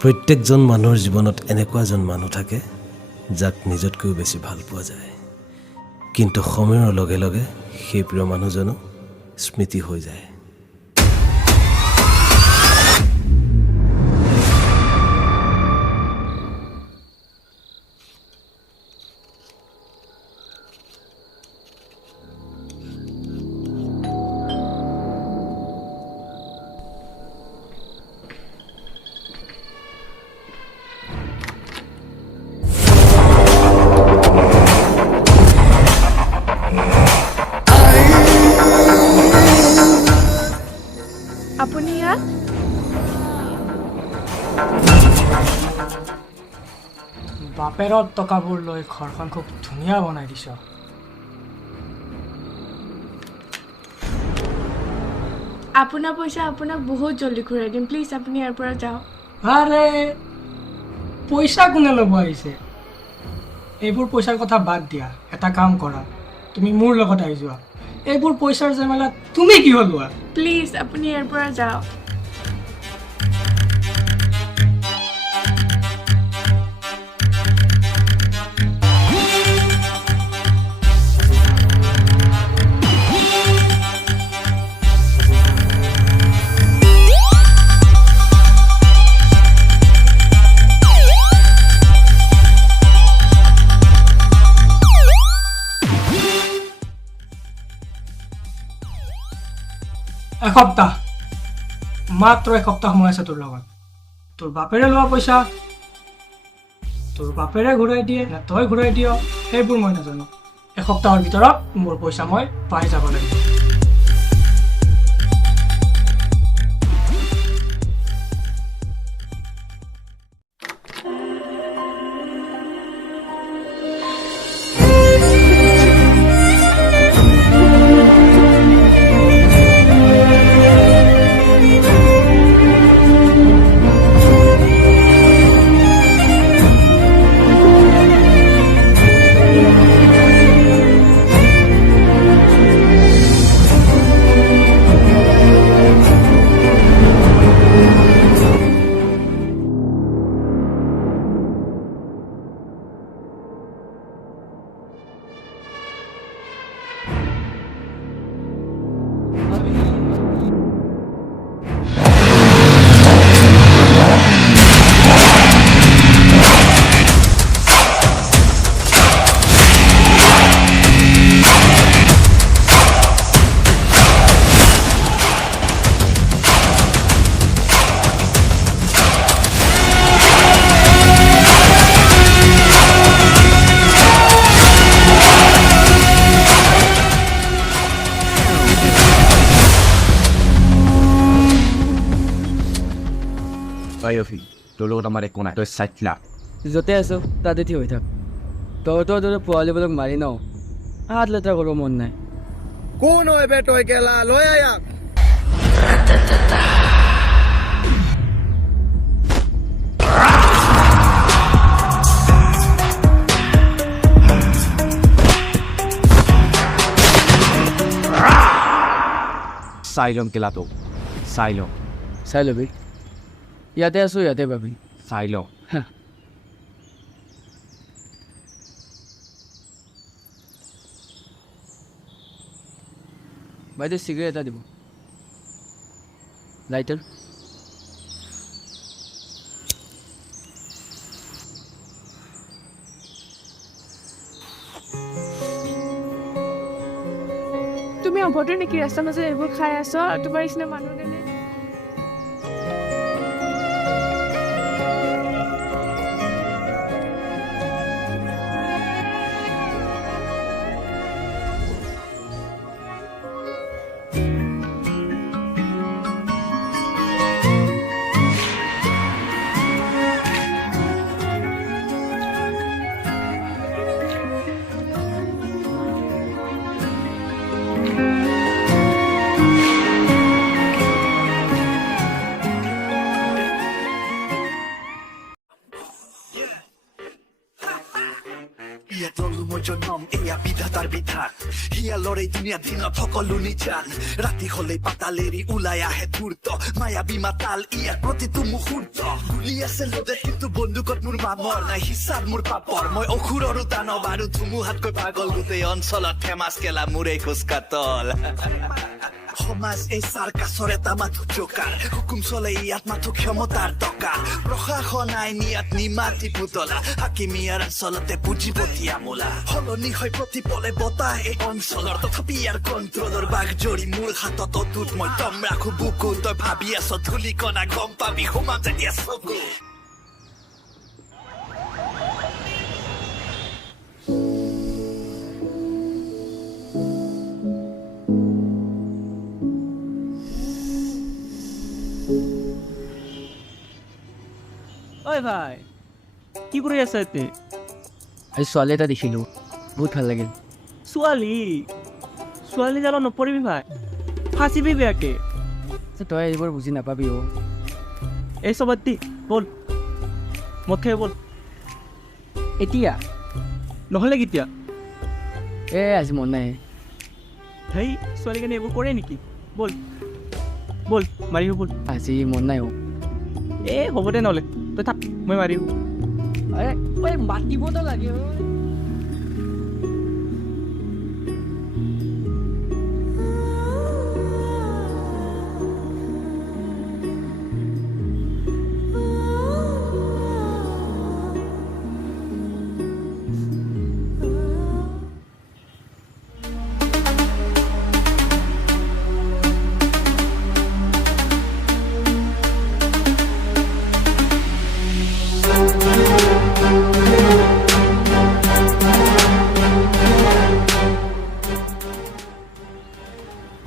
প্ৰত্যেকজন মানুহৰ জীৱনত এনেকুৱা এজন মানুহ থাকে যাক নিজতকৈ বেছি ভাল পোৱা যায় কিন্তু সময়ৰ লগে লগে সেই প্ৰিয় মানুহজনো স্মৃতি হৈ যায় বাপেৰত টকাবোৰ লৈ ঘৰখন খুব ধুনীয়া বনাই দিছ আপোনাৰ পইচা আপোনাক বহুত জলদি ঘূৰাই দিম প্লিজ আপুনি ইয়াৰ পৰা যাওক আৰে পইচা কোনে ল'ব আহিছে এইবোৰ পইচাৰ কথা বাদ দিয়া এটা কাম কৰা তুমি মোৰ লগত আহি যোৱা এইবোৰ পইচাৰ জেমেলা তুমি কি লোৱা প্লিজ আপুনি ইয়াৰ পৰা যাওক এসপ্তাহ মাত্ৰ এসপ্তাহ সময় আছে তোৰ লগত তোৰ বাপেৰে লোৱা পইচা তোৰ বাপেৰে ঘূৰাই দিয়ে নে তই ঘূৰাই দিয় সেইবোৰ মই নাজানো এসপ্তাহৰ ভিতৰত মোৰ পইচা মই পাই যাব লাগিব তোৰ লগত আমাৰ একো নাই তই চাইটলা য'তে আছো তাতে থিয় হৈ থাক তহঁতৰ দৰে পোৱালিবোৰক মাৰি ন হাত লেতেৰা কৰিব মন নাই কোন হয় বে তই কেলা লৈ আয়া চাইলম কেলা তো চাইলম চাই ল'বি ইয়াতে আছো ইয়াতে পাবি চাইলম বাইদেউ চিগাৰেট এটা দিব লাইটাৰ তুমি অভদ্ৰ নেকি ৰাস্তাৰ মাজত এইবোৰ খাই আছ আৰু তোমাৰ নিচিনা মানুহ কেনে ইয়াত ললো মই জন্ম এয়া বিধাতাৰ বিধান হিয়া লৰে দুনিয়া দিনত সকলো নিজান ৰাতি হলেই পাতালেৰি ওলাই আহে ধূৰ্ত মায়াবী মাতাল ইয়াৰ প্ৰতিটো মুহূৰ্ত গুলি আছে লোদে কিন্তু বন্দুকত মোৰ মামৰ নাই হিচাপ মোৰ পাপৰ মই অসুৰ আৰু দানৱ আৰু ধুমুহাতকৈ পাগল গোটেই অঞ্চলত ফেমাছ কেলা মোৰেই খোজকাতল সমাজ এই চাৰ্কাছৰ এটা মাথো জোকাৰ হুকুম চলে ইয়াত মাথো ক্ষমতাৰ টকা প্ৰশাসন আইন ইয়াত নিমাতি পুতলা হাকিমিয়াৰ আচলতে পুঁজিপতীয়া মোলা সলনি হয় প্ৰতিপলে বতাহ এই অঞ্চলৰ তথাপি ইয়াৰ কণ্ট্ৰলৰ বাঘ জৰি মোৰ হাতত অটুট মই দম ৰাখো বুকু তই ভাবি আছ ধূলিকণা গম পাবি সোমাম যেতিয়া চকু ঐ ভাই কি কৰি আছা এতে এই ছোৱালী এটা দেখিলোঁ বহুত ভাল লাগিল ছোৱালী জালত নপৰিবি ভাই ফাঁচিবি বেয়াকে তই এইবোৰ বুজি নাপাবি অ' এই চবত দি বল মদ খাই বল এতিয়া নহ'লে কেতিয়া আজি মন নাই হেই ছোৱালীখিনি এইবোৰ কৰে নেকি বল বল মাৰিব বল আজি মন নাই অ' হ'ব দে নহ'লে তই থাক মই মাৰিব মাতিবতো লাগে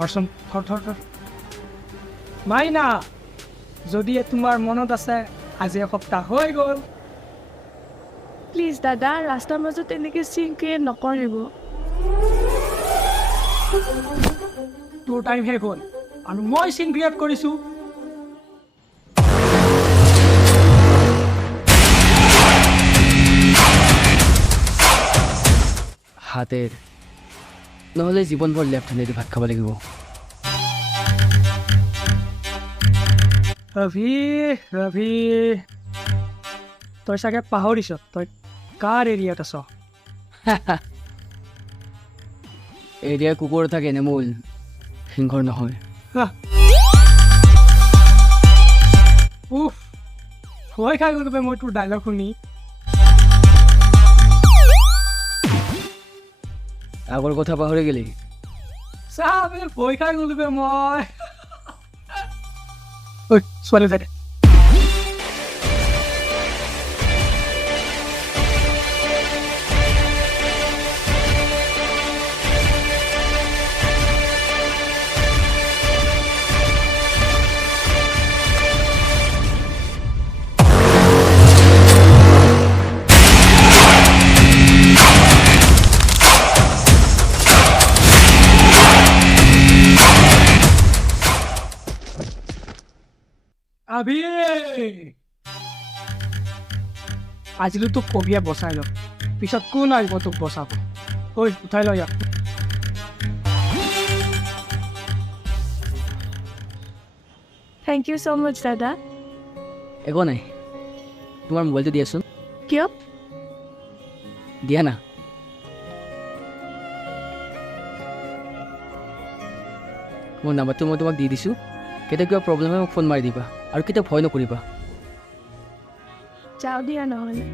হৰচোন থৰ মাইনা যদি তোমাৰ মনত আছে আজি এসপ্তাহ হৈ গ'ল প্লিজ দাদা ৰাস্তাৰ মাজত এনেকৈ চিন ক্ৰিয়েট নকৰিব তোৰ টাইম শেষ হ'ল আৰু মই চিন ক্ৰিয়েট কৰিছোঁ হাতেৰ নহ'লে জীৱনভৰ লেফ্ট হেণ্ডেদি ভাত খাব লাগিব ৰভি তই চাগে পাহৰিছ তই কাৰ এৰিয়াত আছ এৰিয়াৰ কুকুৰ থাকে নেমুল সিংহৰ নহয় উফ ভয় খাই গ'লো মই তোৰ ডাইলগ শুনি আগৰ কথা পাহৰি গেলি চাহ ভয় খাই গ'লো মই ঐ ছোৱালী যায় আজিলৈ তোক কবিয়ে বচাই ল পিছত কোন আহিব তোক বচাব ঐ উঠাই ল ইয়াক থেংক ইউ ছ' মাছ দাদা একো নাই তোমাৰ মোবাইলটো দিয়াচোন কিয় দিয়া না মোৰ নাম্বাৰটো মই তোমাক দি দিছোঁ কেতিয়া কিবা প্ৰব্লেম হয় মোক ফোন মাৰি দিবা আৰু কেতিয়া ভয় নকৰিবা যাওঁ দিয়া নহ'লে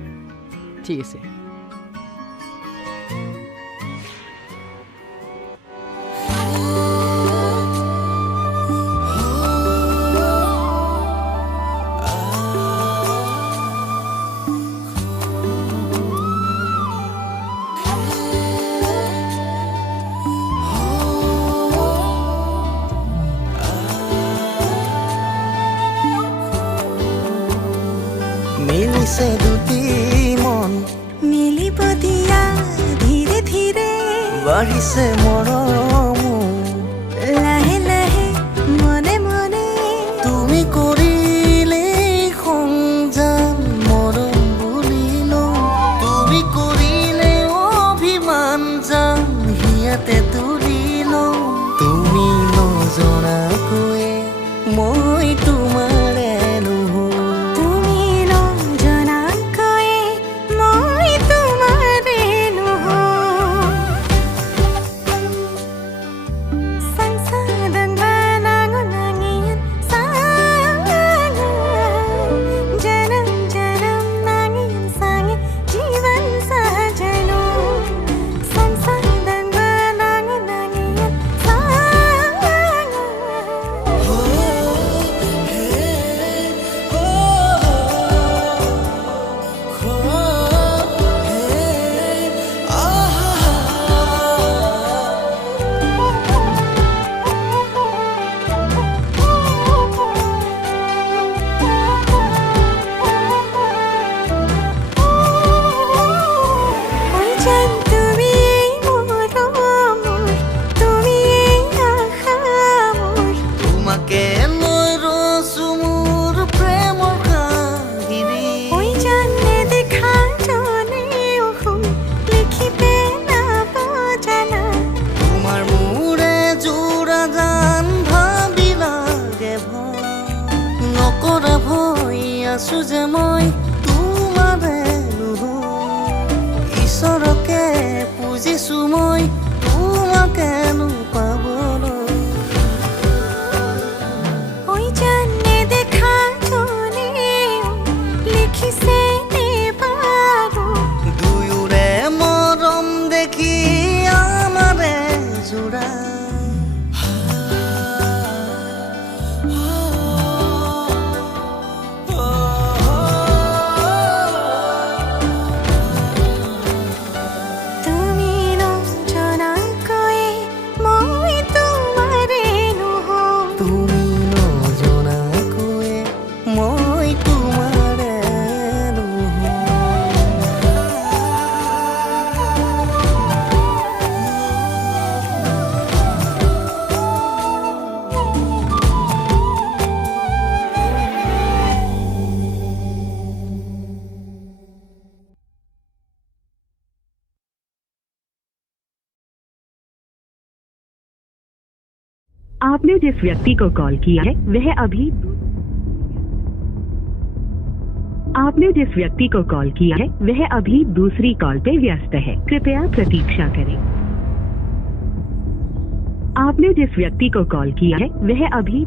ঠিক আছে মিলিছে দুটি মন মিলিব দিয়া ধীৰে ধীৰে বাঢ়িছে মৰম লাহে লাহে মনে মনে তুমি কৰিলে সংযাম মৰম বুলিলো তুমি কৰিলে পাইছো যে মই তোমাৰে ঈশ্বৰকে পুজিছো মই তোমাকে পাবলৈ ওই জানে দেখা জনে লিখিছে নেবাৰো দুয়োৰে মৰম দেখি আমাৰে জোৰা তুমি নজনাকৈয়ে মই তোমাৰে নহওঁ তুমি নজনাকৈয়ে মই তোমাৰে নহওঁ आपने जिस व्यक्ति को कॉल किया है वह अभी आपने जिस व्यक्ति को कॉल किया है वह अभी दूसरी कॉल पे व्यस्त है कृपया प्रतीक्षा करें आपने जिस व्यक्ति को कॉल किया है वह अभी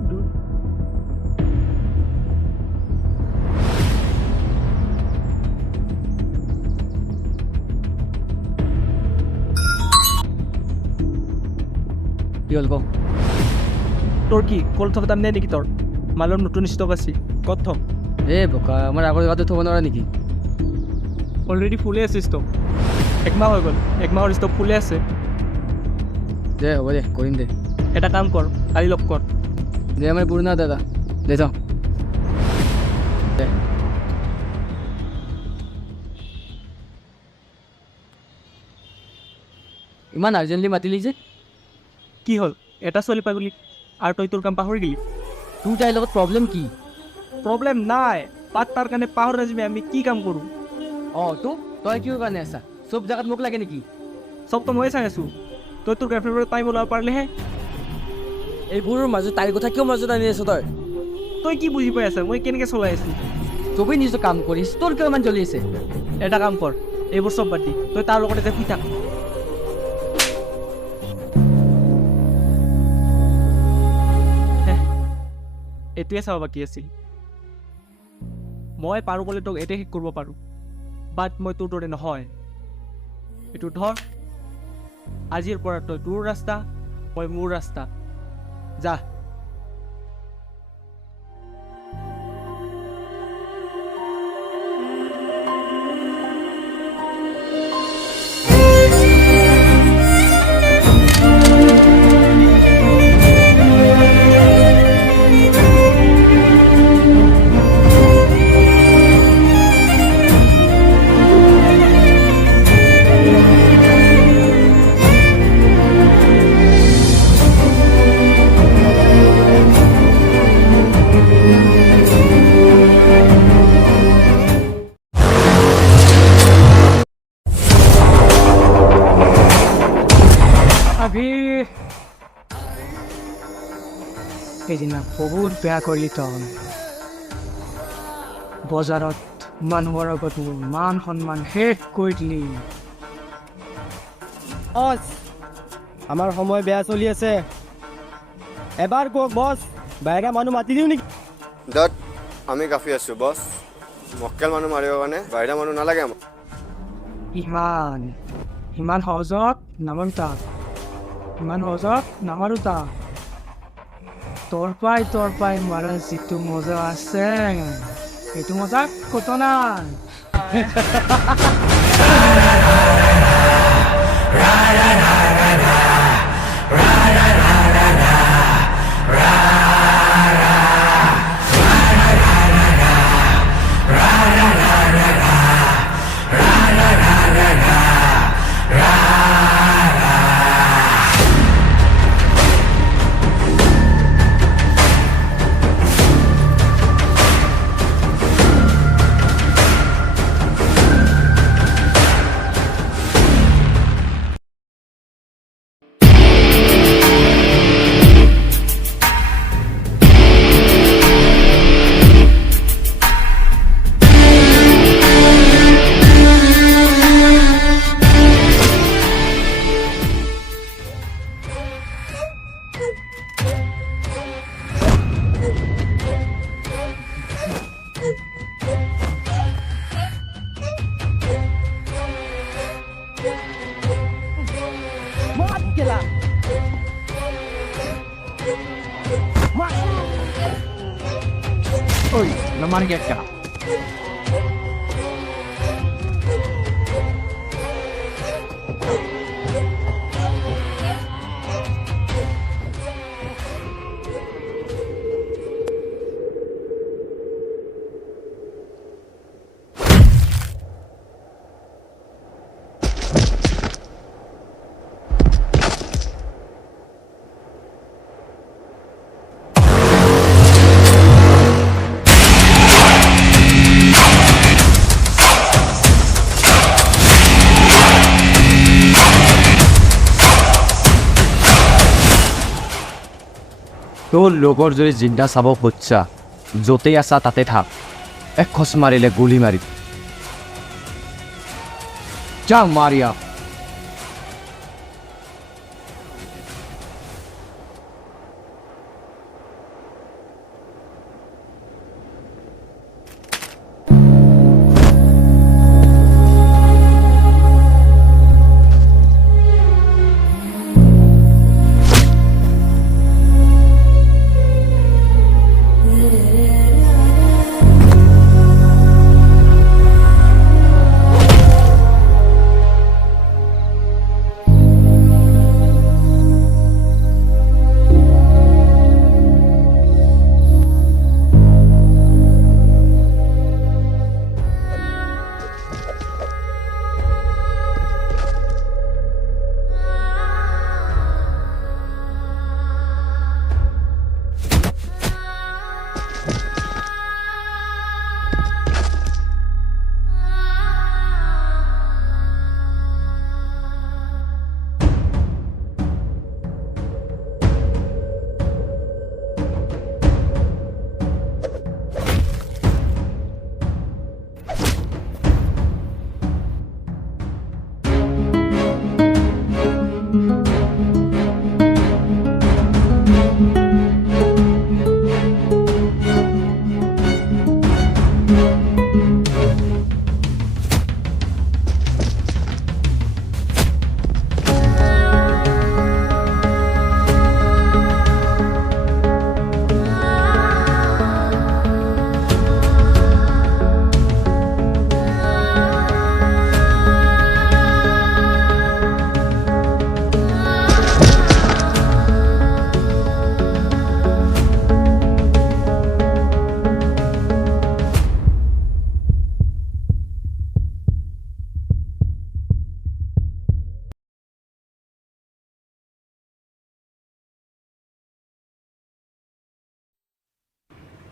তোৰ কি কল থব দাম নাই নেকি তোৰ মালৰ নতুন ষ্টক আছে ক'ত থম বোকা আমাৰ আগৰ জেগাতে থ'ব নোৱাৰা নেকি অলৰেডি ফুলে আছে ষ্টক একমাহ হৈ গ'ল একমাহৰ ষ্টক ফুলে আছে দে হ'ব দে কৰিম দে এটা কাম কৰ কালি লগ কৰ দে আমাৰ পুৰণা দাদা দে যাওঁ দে ইমান আৰ্জেণ্টলি মাতিলি যে কি হ'ল এটা ছোৱালী পাই গ'লি আৰু তই তোৰ কাম পাহৰি গ'লি তোৰ তাইৰ লগত প্ৰব্লেম কি প্ৰব্লেম নাই পাত্তাৰ কাৰণে পাহৰি নাযাবি আমি কি কাম কৰোঁ অঁ তো তই কিয় কাৰণে আছা চব জেগাত মোক লাগে নেকি চবতো ময়ে চাই আছোঁ তই তোৰ গাৰ্লফ্ৰেণ্ডৰ টাইম ওলাব পাৰিলেহে এইবোৰৰ মাজত তাইৰ কথা কিয় মাজত আনি আছ তই কি বুজি পাই আছা মই কেনেকৈ চলাই আছোঁ চবেই নিজৰ কাম কৰিছ তোৰ কিয় ইমান জ্বলি আছে এটা কাম কৰ এইবোৰ চব বাদ দি তই তাৰ লগতে যে শুই থাক এইটোৱে চাব বাকী আছিল মই পাৰোঁ ক'লে তোক এতে শেষ কৰিব পাৰোঁ বাট মই তোৰ দৰে নহয় এইটো ধৰ আজিৰ পৰা তই তোৰ ৰাস্তা মই মোৰ ৰাস্তা যা সেইদিনা বহুত বেয়া কৰিলি তই বজাৰত মানুহৰ আগত মোৰ মান সন্মান শেষ কৰি দিলি আমাৰ সময় বেয়া চলি আছে এবাৰ কওক বছ বাহিৰা মানুহ মাতি দিওঁ নেকি দত আমি কাফি আছোঁ বছ মক্কেল মানুহ মাৰিবৰ কাৰণে বাহিৰা মানুহ নালাগে আমাক ইমান সহজত নামাৰো তাক ইমান সহজত নামাৰো তাক তোৰ পাই মাৰা যিটো মজা আছে সেইটো মজা কত নাই কেলা ওই নামান কে একটা তোর লগৰ যদি জিন্দা চাব খুজছা য'তেই আছা তাতে থাক এক খচ মাৰিলে গুলি মাৰি যা মাৰিয়া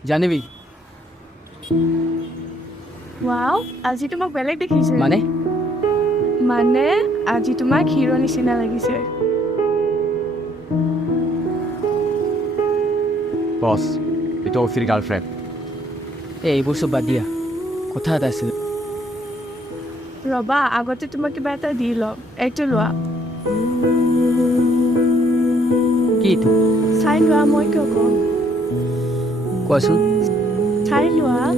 জানিবি ৱাও আজি তোমাক বেলেগ দেখিছে মানে মানে আজি তোমাক হিৰো নিচিনা লাগিছে বছ এইটো অফিৰ গাৰ্লফ্ৰেণ্ড এইবোৰ চব বাদ দিয়া কথা এটা আছিল ৰবা আগতে তোমাক কিবা এটা দি লওঁ এইটো লোৱা কি এইটো চাই লোৱা মই কিয় কওঁ কোৱাচোন চাই লোৱা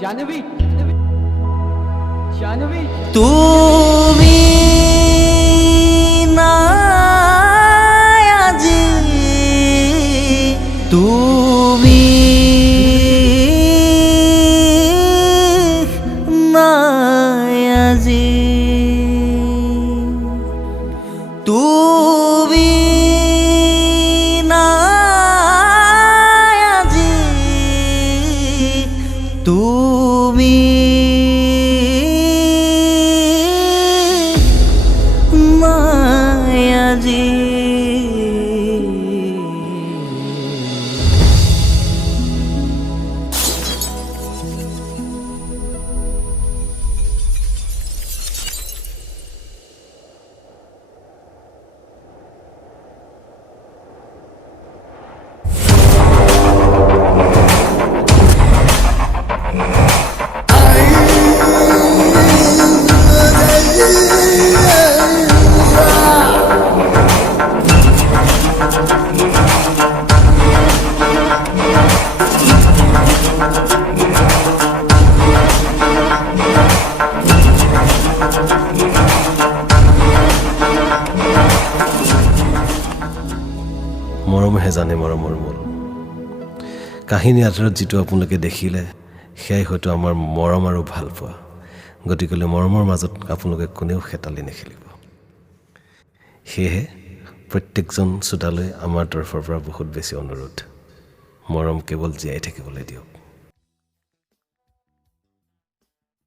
জাহ্নবী জাহ্নবী তুমি নাই আজি তুমি নাই আজি তুমি নাই আজি তুমি নাই আজি মৰমহে জানে মৰমৰ মূল কাহিনী আধাৰত যিটো আপোনালোকে দেখিলে সেয়াই হয়তো আমাৰ মৰম আৰু ভাল পোৱা গতিকে মৰমৰ মাজত আপোনালোকে কোনেও খেতালি নেখেলিব সেয়েহে প্ৰত্যেকজন শ্ৰোতালৈ আমাৰ তৰফৰ পৰা বহুত বেছি অনুৰোধ মৰম কেৱল জীয়াই থাকিবলৈ দিয়ক